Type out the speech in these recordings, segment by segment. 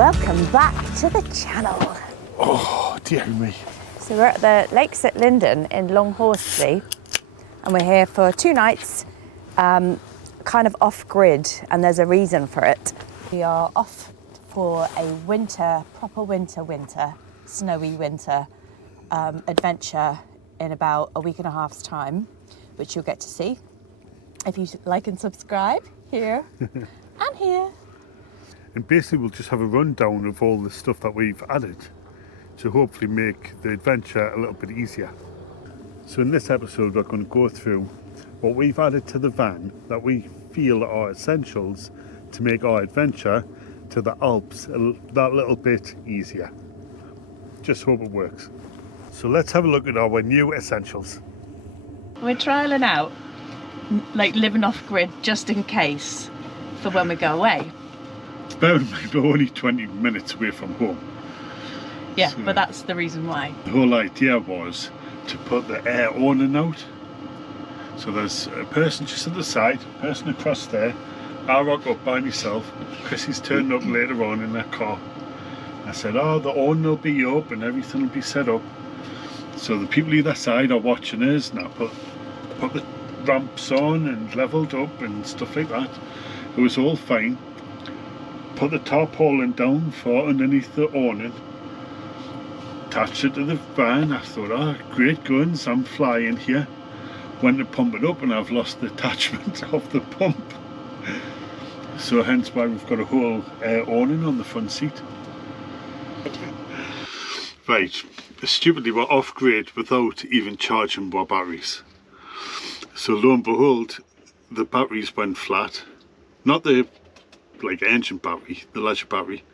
welcome back to the channel. Oh, dear me. So we're at the Lakes at Linden in Long Horsley, and we're here for 2 nights, kind of off-grid, and there's a reason for it. We are off for a winter, proper winter, snowy winter adventure in about a week and a half's time, which you'll get to see if you like and subscribe here and here. And basically we'll just have a rundown of all the stuff that we've added to hopefully make the adventure a little bit easier. So in this episode we're going to go through what we've added to the van that we feel are essentials to make our adventure to the Alps that little bit easier. Just hope it works. So let's have a look at our new essentials. We're trialling out like living off grid just in case for when we go away. Bear in mind we're only 20 minutes away from home. Yeah, So but that's the reason why. the whole idea was to put the air awning out. So there's a person just at the side, a person across there. I rock up by myself. Chrissy's turning up later on in their car. I said, oh, the awning will be up and everything will be set up. So the people either side are watching us, and I put the ramps on and levelled up and stuff like that. It was all fine. Put the tarpaulin down for underneath the awning. Attached it to the van. I thought, oh, great guns, I'm flying here. Went to pump it up and I've lost the attachment of the pump. So hence why we've got a whole air awning on the front seat. Right, stupidly we're off grid without even charging our batteries. So lo and behold, the batteries went flat. Not the engine battery, the leisure battery.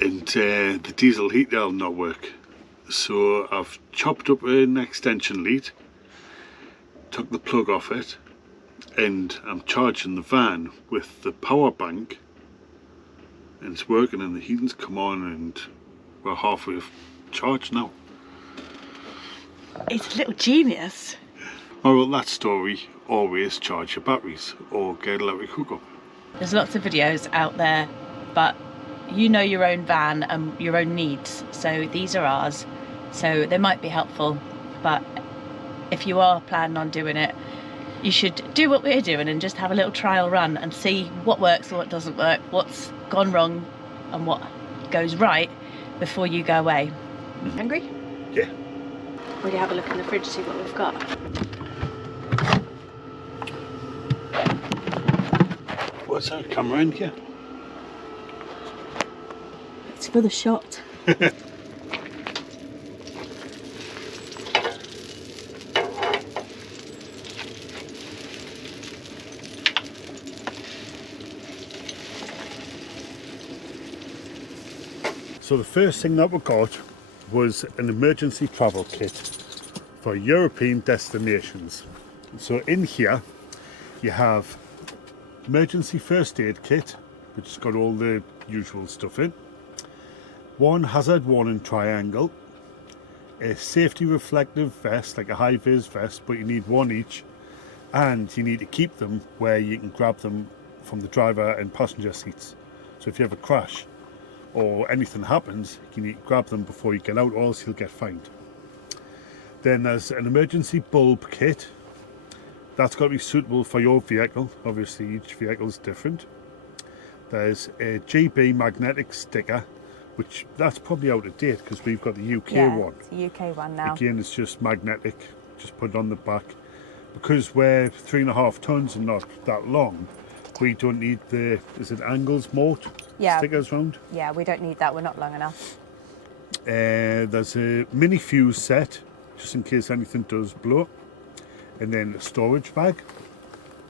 And the diesel heat there will not work. So I've chopped up an extension lead, took the plug off it, and I'm charging the van with the power bank, and it's working and the heating's come on and we're halfway charged now. It's a little genius. Moral of that story, always charge your batteries or get an electric hookup. There's lots of videos out there, but you know your own van and your own needs. So these are ours. So they might be helpful, but if you are planning on doing it, you should do what we're doing and just have a little trial run and see what works and what doesn't work, what's gone wrong and what goes right before you go away. Hungry? Yeah. Will you have a look in the fridge to see what we've got? What's our camera in here? It's for the shot. So the first thing that we got was an emergency travel kit for European destinations. So in here you have emergency first aid kit, which has got all the usual stuff in, one hazard warning triangle, a safety reflective vest, like a high-vis vest, but you need one each, and you need to keep them where you can grab them from the driver and passenger seats. So if you have a crash or anything happens, you need to grab them before you get out, or else you'll get fined. Then there's an emergency bulb kit. That's got to be suitable for your vehicle. Obviously each vehicle is different. There's a GB magnetic sticker, which that's probably out of date because we've got the UK one. It's the UK one now. Again, it's just magnetic, just put it on the back. Because we're 3.5 tons and not that long, we don't need the, is it Angles Mort stickers round? Yeah, we don't need that, we're not long enough. There's a mini fuse set, just in case anything does blow. And then a storage bag.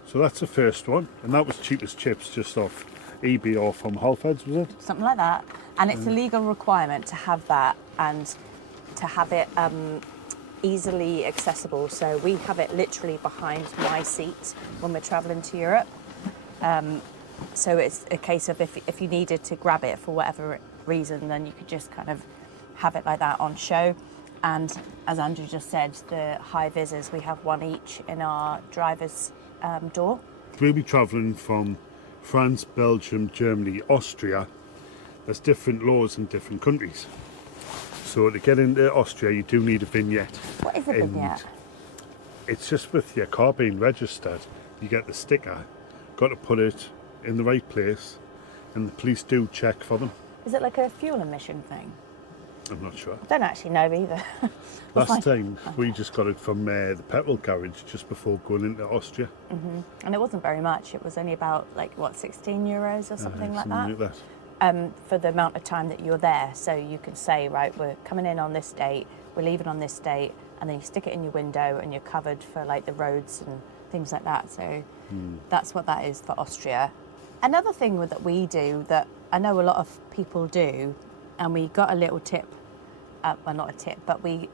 So that's the first one. And that was cheap as chips, just off eBay or from Halfords, was it? Something like that. And it's a legal requirement to have that and to have it easily accessible. So we have it literally behind my seat when we're traveling to Europe. So it's a case of if you needed to grab it for whatever reason, then you could just kind of have it like that on show. And as Andrew just said, the high visors, we have one each in our driver's door. We'll be travelling from France, Belgium, Germany, Austria, there's different laws in different countries. So to get into Austria, you do need a vignette. What is a And vignette? it's just with your car being registered, you get the sticker, got to put it in the right place, and the police do check for them. Is it like a fuel emission thing? I'm not sure. I don't actually know either. Last time we just got it from the petrol garage just before going into Austria. And it wasn't very much. It was only about, like, what, 16 euros or something like that? For the amount of time that you're there. So you can say, right, we're coming in on this date, we're leaving on this date, and then you stick it in your window and you're covered for, like, the roads and things like that. So that's what that is for Austria. Another thing that we do that I know a lot of people do, and we got a little tip, well, not a tip, but we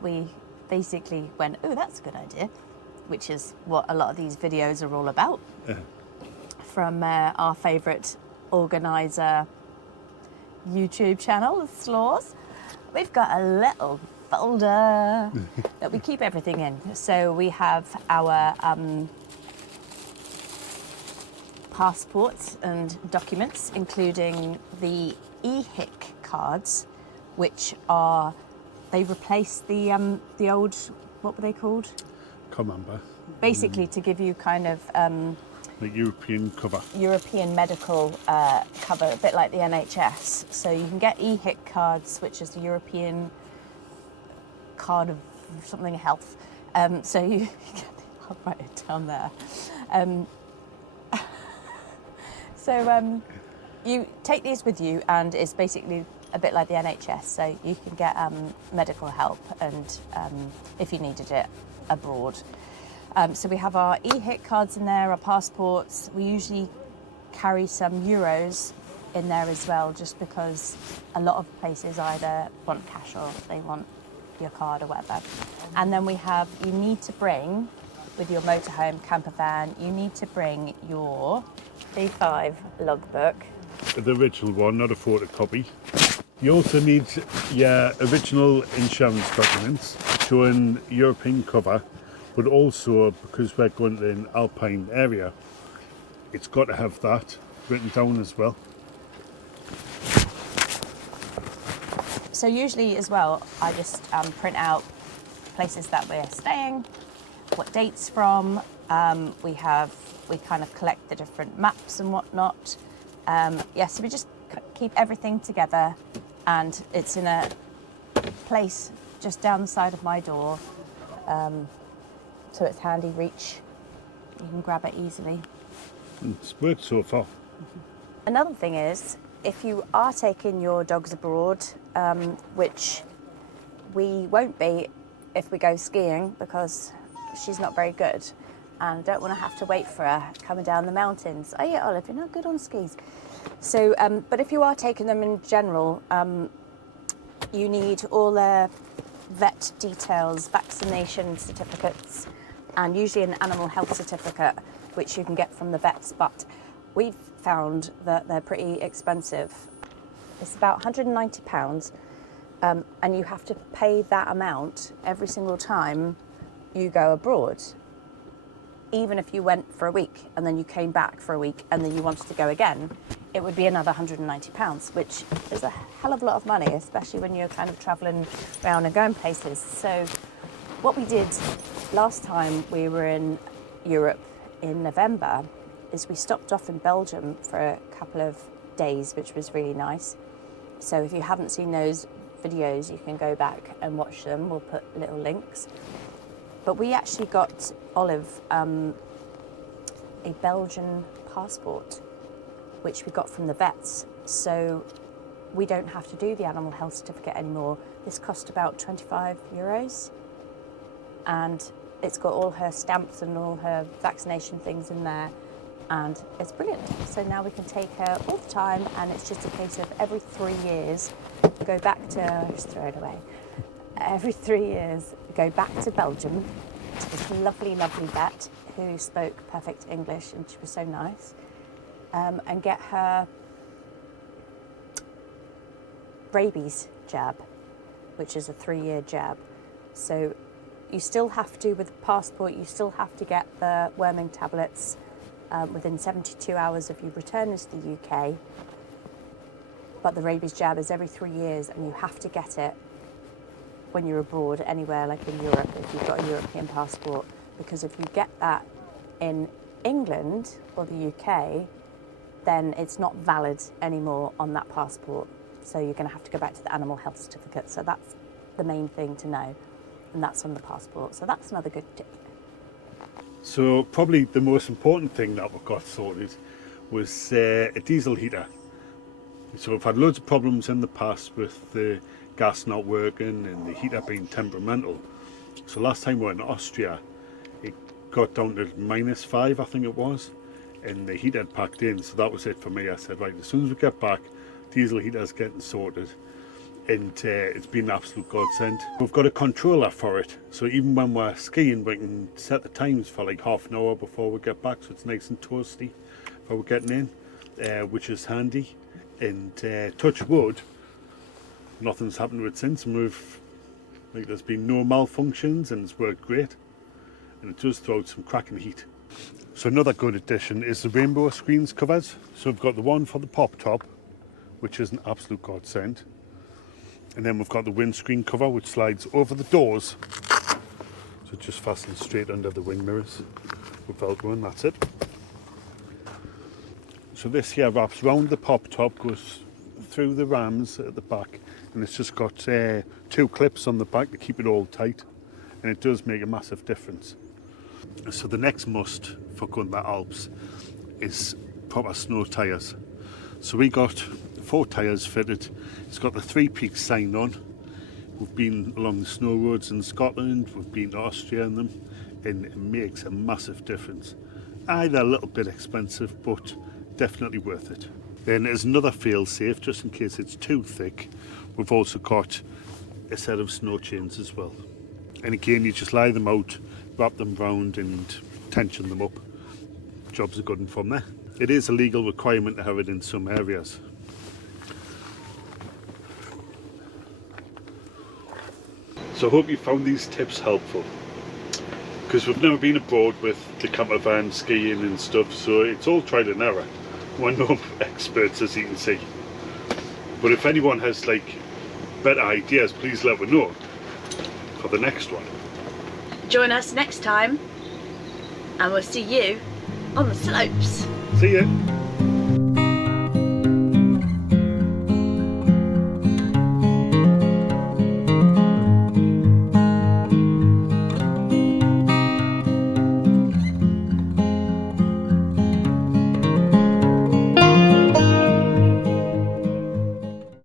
basically went, oh, that's a good idea, which is what a lot of these videos are all about. From our favourite organiser YouTube channel, Slaws. We've got a little folder that we keep everything in. So we have our passports and documents, including the EHIC cards, which are, they replace the old, what were they called? Commander. Basically to give you kind of The European cover. European medical cover, a bit like the NHS. So you can get EHIC cards, which is the European card of something health. So you, I'll write it down there. So you take these with you, and it's basically a bit like the NHS. So you can get medical help, and if you needed it abroad. So we have our EHIC cards in there, our passports. We usually carry some euros in there as well, just because a lot of places either want cash or they want your card or whatever. And then we have, you need to bring, with your motorhome, camper van, you need to bring your D5 logbook. The original one, not a photocopy. You also need your original insurance documents showing European cover, but also because we're going to an alpine area, it's got to have that written down as well. So usually as well, I just print out places that we're staying, what dates from. We kind of collect the different maps and whatnot. So we just keep everything together, and it's in a place just down the side of my door. So it's handy reach. You can grab it easily. It's worked so far. Another thing is, if you are taking your dogs abroad, which we won't be if we go skiing because she's not very good, and don't want to have to wait for her coming down the mountains. Oh yeah, Olive, you're not good on skis. So, but if you are taking them in general, you need all their vet details, vaccination certificates, and usually an animal health certificate, which you can get from the vets, but we've found that they're pretty expensive. It's about £190, and you have to pay that amount every single time you go abroad. Even if you went for a week and then you came back for a week and then you wanted to go again, it would be another £190, which is a hell of a lot of money, especially when you're kind of travelling around and going places. So what we did last time we were in Europe in November is we stopped off in Belgium for a couple of days, which was really nice. So if you haven't seen those videos, you can go back and watch them. We'll put little links. But we actually got Olive a Belgian passport, which we got from the vets. So we don't have to do the animal health certificate anymore. This cost about €25. And it's got all her stamps and all her vaccination things in there. And it's brilliant. So now we can take her all the time, and it's just a case of every 3 years, go back to, just throw it away. Every 3 years, go back to Belgium to this lovely, lovely vet who spoke perfect English, and she was so nice, and get her rabies jab, which is a 3-year jab. So you still have to, with the passport, you still have to get the worming tablets within 72 hours of you returning to the UK. but the rabies jab is every 3 years, and you have to get it when you're abroad, anywhere like in Europe, if you've got a European passport, because if you get that in England or the UK, then it's not valid anymore on that passport. So you're going to have to go back to the animal health certificate. So that's the main thing to know, and that's on the passport. So that's another good tip. So probably the most important thing that we got sorted was a diesel heater. So we've had loads of problems in the past with the gas not working and the heater being temperamental. So last time we were in Austria, it got down to -5, I think it was, and the heater had packed in. So that was it for me. I said, right, as soon as we get back, diesel heater's getting sorted, and it's been an absolute godsend. We've got a controller for it, so even when we're skiing, we can set the times for like half an hour before we get back, so it's nice and toasty while we're getting in, which is handy. And touch wood, nothing's happened to it since, and there's been no malfunctions, and it's worked great, and it does throw out some cracking heat. So another good addition is the rainbow screens covers. So we've got the one for the pop top, which is an absolute godsend, and then we've got the windscreen cover which slides over the doors, so it just fastens straight under the wing mirrors with Velcro, and that's it. So this here wraps round the pop top, goes through the rams at the back, and it's just got 2 clips on the back to keep it all tight, and it does make a massive difference. So the next must for going to the Alps is proper snow tyres. So we got 4 tyres fitted. It's got the 3 Peaks sign on. We've been along the snow roads in Scotland, we've been to Austria in them, and it makes a massive difference. They're a little bit expensive, but definitely worth it. Then as another fail safe, just in case it's too thick, we've also got a set of snow chains as well. And again, you just lie them out, wrap them round and tension them up. Jobs are good and from there. It is a legal requirement to have it in some areas. So I hope you found these tips helpful, because we've never been abroad with the campervan, skiing and stuff, so it's all trial and error. We're no experts, as you can see. But if anyone has better ideas, please let me know for the next one. Join us next time, and we'll see you on the slopes. See ya!